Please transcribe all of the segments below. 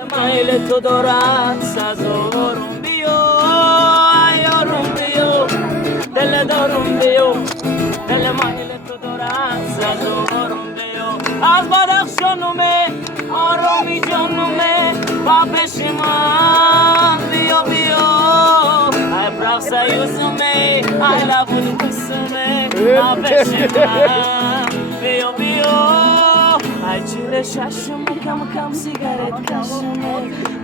Maile tudora sazorum bio ayorum bio delle dorum bio delle maile tudora sazorum bio az badak shonume aromi jonume babeshima bio bio ay brasa yusume ay labun kusume babeshima bio bio ay çile şaşımı kam sigaret kaşımı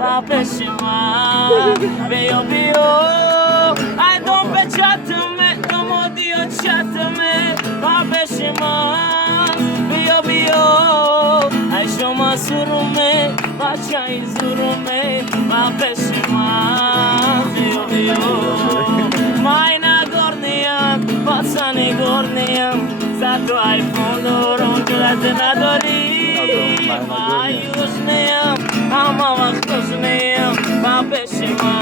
babeshima bio bio ay dombe çatımı domo dio çatımı babeshima bio bio ay şoma surume başay zurume babeshima bio bio mayna gorniam basani gorniam zato ay fondoro gladna dori mayusniyam ama vaktusniyam babeshima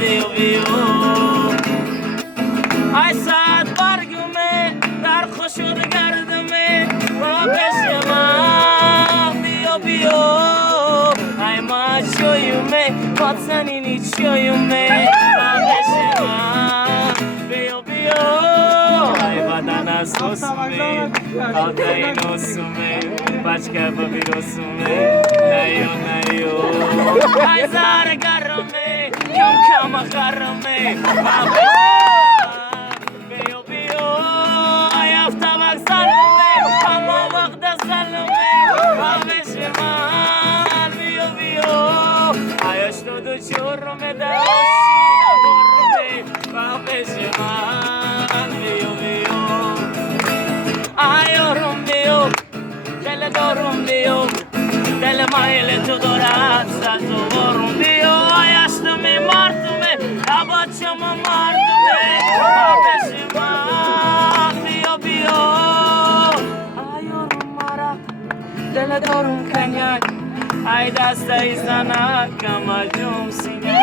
bio bio ay saat bargume dar khoshur gardme babeshima bio bio ay machoyume patsanin ichoyume babeshima bio bio ay badana sosme altay nosume başka papirosume nayo nayo ay zar garame kam garame bio bio ay hafta bak salme ama vakta salme babeshima bio bio ay ashto do chorme da oshina borme babeshima bio bio ay orum bio delle dorum bio delle maile tudora sazorum bio ay ashtume martume abachama martume babeshima bio bio ay orum mara delle dorum kanyak ay dasta izana kamajum sinya